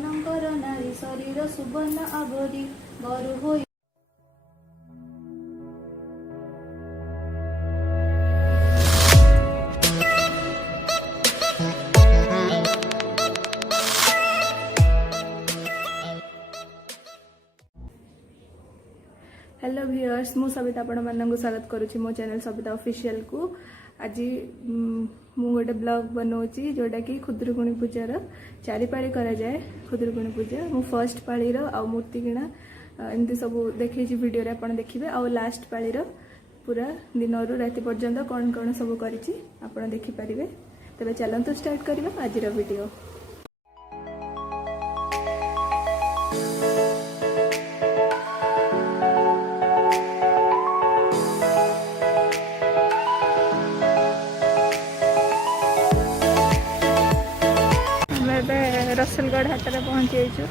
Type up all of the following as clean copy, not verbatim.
मानकर नारी शरीर सुवर्ण आभरी बरु होई। हेलो व्यूअर्स, मु सबिता आपण मानक स्वागत करुच्ची मो चैनल सबिता ऑफिशियल को। आज मु गोटे ब्लॉग बनाऊँगी जोटा कि खुदुरुकुणी पूजार चारिपाड़ी करा जाए। खुदुरुकुणी पूजा मु फर्स्ट पाळीर आ मूर्ति किणा एमती सब देखी वीडियो रे आपण देखिबे। आ लास्ट पाळीर पूरा दिन रु राति पर्यंत कौन कौन सब करिछि आपण देखि परिबे। तबे चलंतु स्टार्ट करिबा आज वीडियो। रसलगढ़ हाट में पहुंची जाइछु।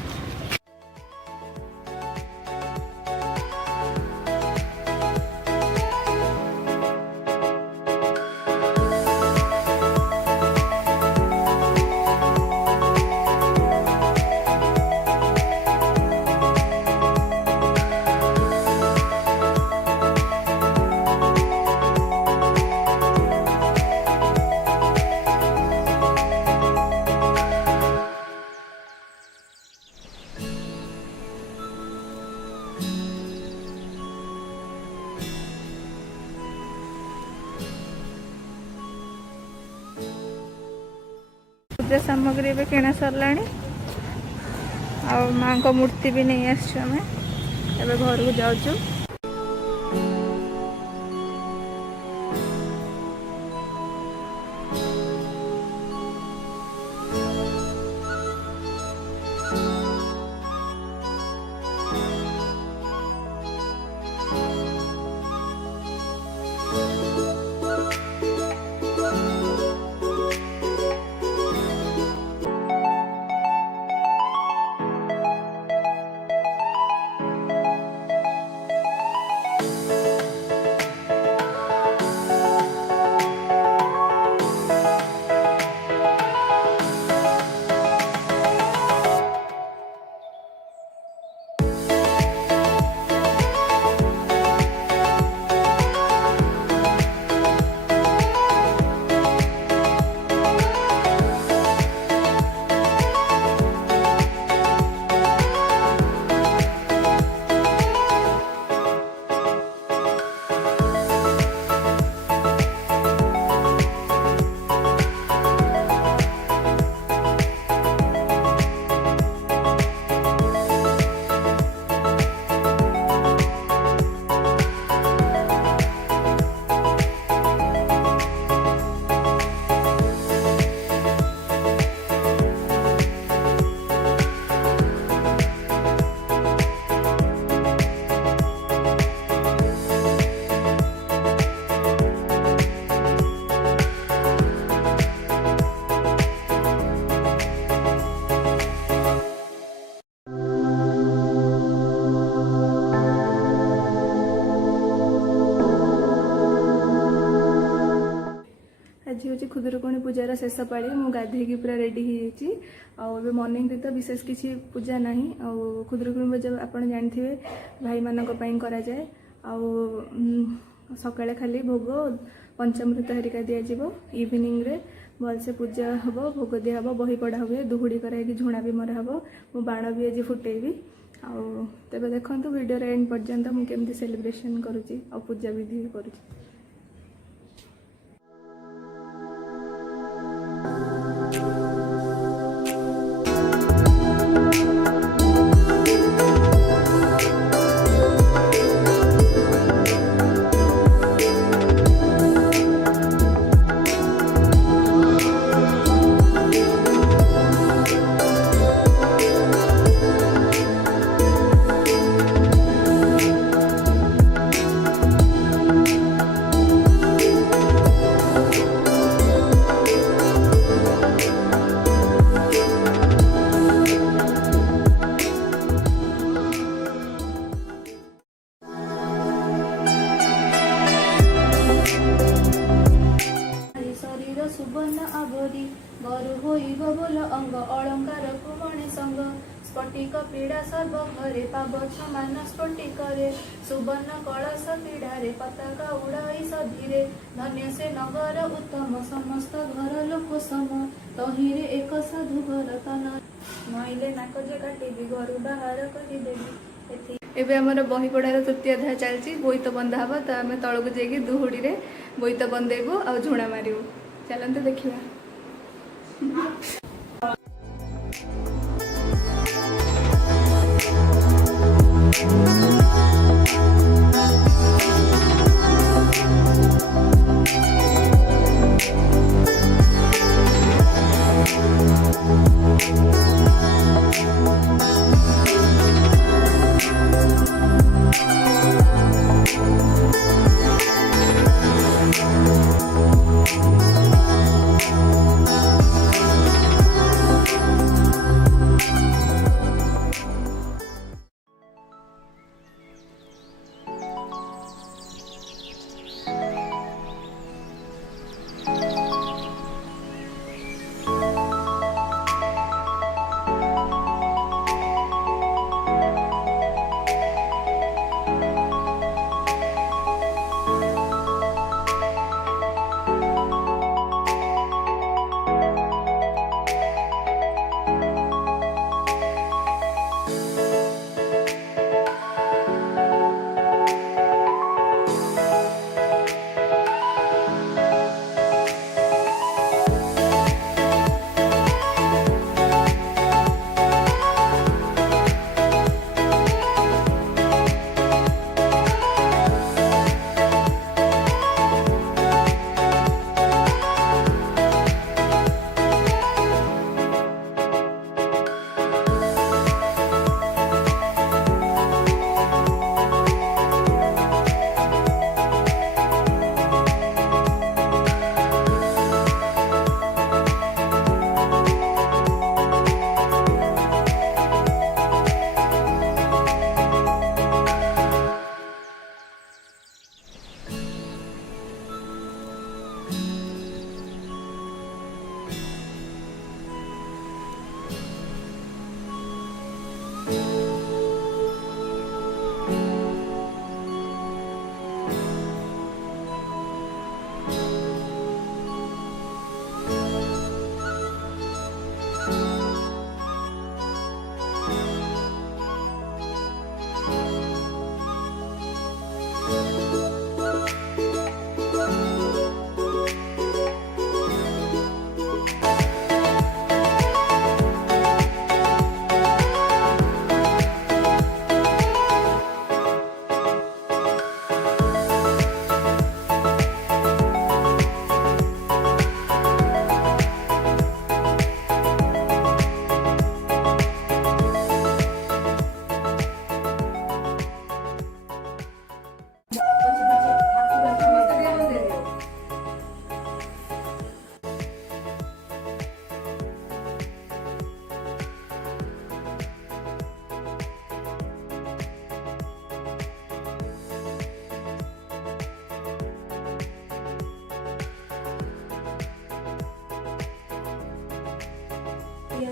पूजा सामग्री भी किना सरला माँ को मूर्ति भी नहीं आम घर को जाऊँ। आज हूँ खुदुरुकुणी पूजार शेष पाड़ी मु गाधे पूरा रेडी हो मॉर्निंग तो विशेष किसी पूजा ना खुदुरुकुणी पूजा आपड़ जानते भाई मान करा जाए। सकाଳେ खाली भोग पंचामृत हेरिका दिज्व इवनिंग रे भलसे पूजा हम भोग दिहब बही पढ़ा हुए दुहुड़ी कराई झुणा भी मरा हम मु बाण भी आज फुटेबी। तेज देखो वीडियो एंड पर्यंत मुझे सेलिब्रेशन करुँची आ पूजा विधि करुँची। स्फटिक पीड़ा सर्व घरे पावछ मान स्फटिकरे सुवर्ण कलश पीड़ारे पताका उड़ाई सधीरे धन्य से नगर उत्तम समस्त घर लोक सम तहिरे एक साधु घर तन नईले नाक जे काटिबी घर बाहर करदेवी। एबे हमर बही पढ़ार तृतीय अध्याय चलती बोईत बंधा हम तो आम तौक जाकि दुहुड़ी रे बोईत बंदेबू आ झुणा मारू चलते देखा।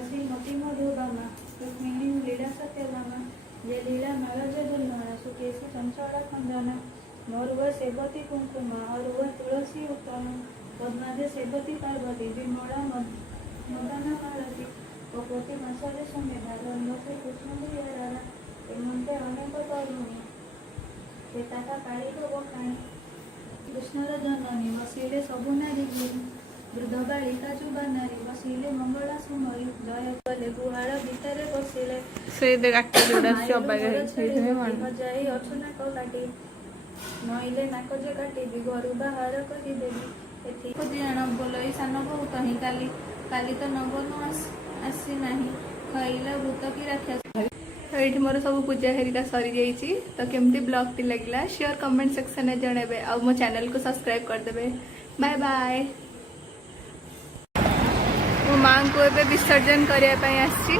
श्रीमती मधुबामा रुक्मिणी लीला सत्यभामा जय लीला नरज दुल्हना सुकेशी चंचला खंडना मोरुव सेवती कुंकुमा अरुव तुलसी उत्तम पद्मादे सेवती पार्वती विमला मदना मालती कपति मसरे समेधा रंगसे कृष्ण दियारा एमंते अनेक तरुणी श्वेताका कालिक बखाणी कृष्णर जननी बसिले सबु नारी वृद्ध बालिका जुबा नारी बसिले मंगला सुमरी जय कले गुहार भितर बसिले जाई अर्चना कलाटी नईले नाक जे काटिबी घर बाहर करदेवी एथि जाण बोलई सान बहु कहीं काली काली तो नगनु आसी नाही खइला भूत की राक्षस। तो ये मोर सब पूजा हेरिका सरी जाइए। तो केमती ब्लॉग टी लगिला शेयर कमेंट सेक्शन में जनइबे आ मो चैनल को सब्सक्राइब करदेबे। Bye bye. मो माँ को एबे विसर्जन करने आसी।